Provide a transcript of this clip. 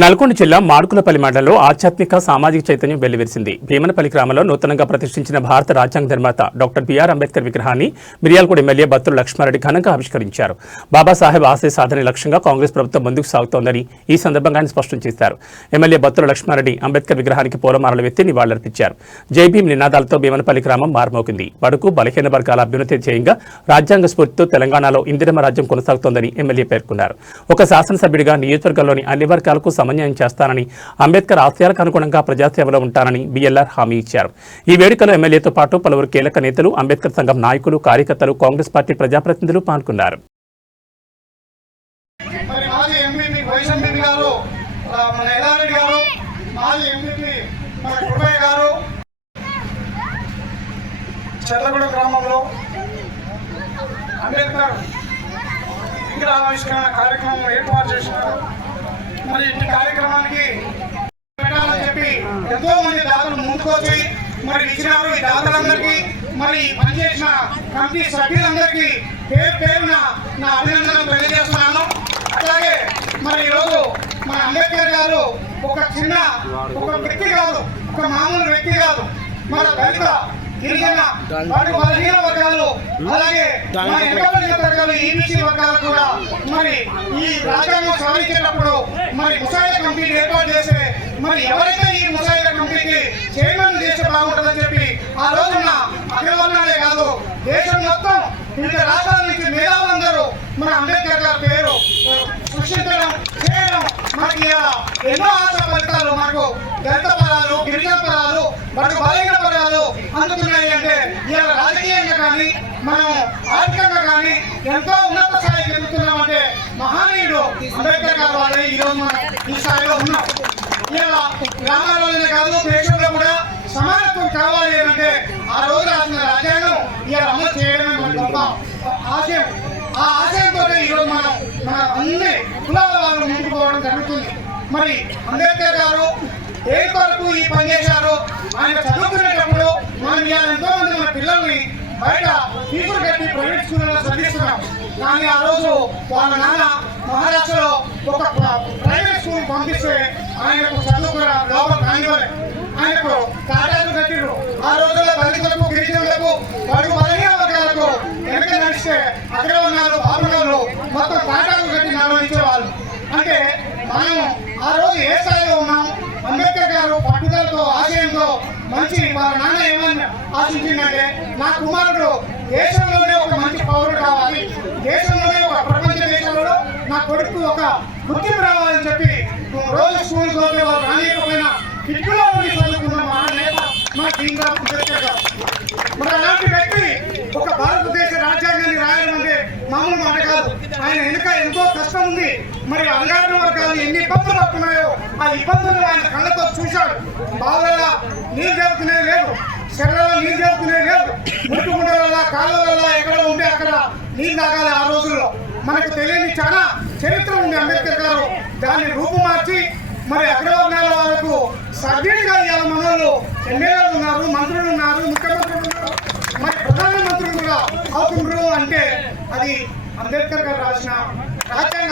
నల్గొండ జిల్లా మాడుకులపల్లి మండలంలో ఆధ్యాత్మిక సామాజిక చైతన్యం వెల్లివిరిసింది. భీమనపల్లి గ్రామంలో నూతనంగా ప్రతిష్ఠించిన భారత రాజ్యాంగ నిర్మాత డాక్టర్ బిఆర్ అంబేద్కర్ విగ్రహాన్ని మిర్యాలగూడ ఎమ్మెల్యే బత్తుల లక్ష్మారెడ్డి ఘనంగా ఆవిష్కరించారు. బాబాసాహెబ్ ఆశయ సాధన లక్ష్యంగా కాంగ్రెస్ ప్రభుత్వం ముందుకు సాగుతోందని ఈ సందర్భంగా ఆయన స్పష్టం చేశారు. ఎమ్మెల్యే బత్తుల లక్ష్మారెడ్డి అంబేద్కర్ విగ్రహానికి పూలమాలలు ఎత్తి నివాళులర్పించారు. జై భీమ్ నినాదాలతో భీమనపల్లి గ్రామం మారుమోగింది. బడుగు బలహీన వర్గాల అభ్యున్నతి ధ్యేయంగా రాజ్యాంగ స్ఫూర్తితో తెలంగాణలో ఇందిరమ్మ రాజ్యం కొనసాగుతోందని ఎమ్మెల్యే పేర్కొన్నారు. ఒక శాసనసభ్యుడిగా నియోజకవర్గంలోని అన్ని వర్గాలకు సమన్వయం చేస్తానని, అంబేద్కర్ ఆశయాలకు అనుగుణంగా ప్రజాసేవలో ఉంటానని బిఎల్ఆర్ హామీ ఇచ్చారు. ఈ వేడుకలో ఎమ్మెల్యేతో పాటు పలువురు కీలక నేతలు, అంబేద్కర్ సంఘం నాయకులు, కార్యకర్తలు, కాంగ్రెస్ పార్టీ ప్రజాప్రతినిధులు పాల్గొన్నారు. చెల్లగూడ గ్రామంలో అంబేద్కర్ విగ్రహావిష్కరణ కార్యక్రమం ఏర్పాటు చేసినారు. మరి ఈ కార్యక్రమానికి పెట్టాలని చెప్పి ఎంతో మంది దాతలు ముందుకొచ్చి మరి ఇచ్చినారు. ఈ దాతలందరికీ మరి పనిచేసిన కమిటీ సభ్యులందరికీ పేరు పేరున నా అభినందనలు తెలియజేస్తున్నాను. అలాగే మరి ఈరోజు మన అంబేద్కర్ గారు ఒక వ్యక్తి కాదు, ఒక మామూలు వ్యక్తి కాదు, మన దళిత గిరిజన బలహీన వర్గాలు, అలాగే మన వెనుకబడిన వర్గాలు, ఈబీసీ వర్గాలు కూడా మరి ఈ రాజ్యాంగం సాధించేటప్పుడు మరి ముసాయిదా కమిటీని ఏర్పాటు చేస్తే మరి ఎవరైతే ఈ ముసాయిదా కమిటీకి చైర్మన్ చేస్తే బాగుంటుందని చెప్పి ఆ రోజున అగ్రవర్ణాలే కాదు దేశం మొత్తం వివిధ రాష్ట్రాల నుంచి మేధావులందరూ మన అంబేద్కర్ గారి పేరు సృష్టించడం చేయడం మనకి ఎన్నో ఆశా ఫలితాలు మనకు దళిత పదాలు, గిరిజన పదాలు, మనకు బలహీన పదాలు అందుతున్నాయి. అంటే ఇవాళ రాజకీయంగా కానీ మనం ఆర్థికంగా కానీ ఎంతో ఉన్నత స్థాయికి ఎదుగుతున్నామంటే మహానీయుడు అంబేద్కర్ గారు వాళ్ళే ఈరోజు మనం ఈ స్థాయిలో ఉన్నాం. ఇవాళ గ్రామాల్లోనే కాదు దేశంలో కూడా సమానత్వం కావాలి అంటే ఆ రోజు రాసిన రాజ్యాంగం ఇవాళ అమలు చేయడమే మన గొప్ప ఆశయం. ఆ ఆశయంతో ఈరోజు మన అన్ని కులాల వాళ్ళు ముందుకు పోవడం జరుగుతుంది. మరి అంబేద్కర్ గారు ఏ వరకు ఈ పని చేశారు, ఆయన చదువుకునేటప్పుడు మనం ఎంతో మంది మన పిల్లల్ని బయట ఫీజులు కట్టి ప్రైవేట్ స్కూళ్ళలో చదివిస్తున్నాం. కానీ ఆ రోజు వాళ్ళ నాన్న మహారాష్ట్రలో ఒక ప్రైవేట్ స్కూల్ పంపిస్తే ఆయనకు చదువుకున్న లోపల కానివ్వాలి, ఆయనకు తాటాలు కట్టిరు. ఆ రోజుల్లో దళితులకు, గిరిజనులకు, బడుగు బలహీన వర్గాలకు వెనక నడిస్తే అగ్రవర్ణాలు, బాబుగారు మొత్తం తాటాలు కట్టి నిర్వహించేవాళ్ళు. అంటే మనం ఆ రోజు ఏ స్థాయిలో ఉన్నాం, అంబేద్కర్ గారు పట్టుదలతో, ఆశయంతో మంచి వాళ్ళ నాన్న ఏమని ఆశించిందంటే నా కుమారుడు దేశంలోనే ఒక మంచి పౌరుడు కావాలి, దేశంలోనే ఒక ప్రపంచ దేశంలో నా కొడుకు ఒక గుర్తింపు రావాలని చెప్పి రోజు స్కూల్కి పోతే వాళ్ళు రానియకపోయినా కిటికీలో ఉండి చదువుకున్నాం మా నేత మా కింద అంబేద్కర్ గారు. మరి అలాంటి వ్యక్తి ఒక భారతదేశ రాజ్యాంగాన్ని రాయడం అంటే మామూలు మాట కాదు. ఆయన వెనుక ఎంతో కష్టం ఉంది. మరి అణగారిన వర్గాలు ఎన్ని ఇబ్బందులు పడుతున్నాయో ఆ ఇబ్బందులు ఆయన కళ్ళతో చూశాడు. బావులలో నీళ్ళు జరుగుతునే లేదు, చెర్లలో నీళ్ళు జరుగుతునే లేదు, ముట్టుకుండల కాళ్ళ ఎక్కడ ఉంటే అక్కడ నీళ్ళు తాగాలి. ఆ రోజుల్లో మనకు తెలియని చాలా చరిత్ర ఉంది అంబేద్కర్ గారు. దాన్ని రూపుమార్చి మరి అగ్రవర్ణాల వాళ్ళకు సభ్యుడిగా ఇవాళ మనలో ఎమ్మెల్యేలు ఉన్నారు, మంత్రులు ఉన్నారు, ముఖ్యమంత్రులు ఉన్నారు, మరి ప్రధానమంత్రులు కూడా అవుతున్నారు. అంటే అది అంబేద్కర్ గారు రాసిన రాజ్యాంగ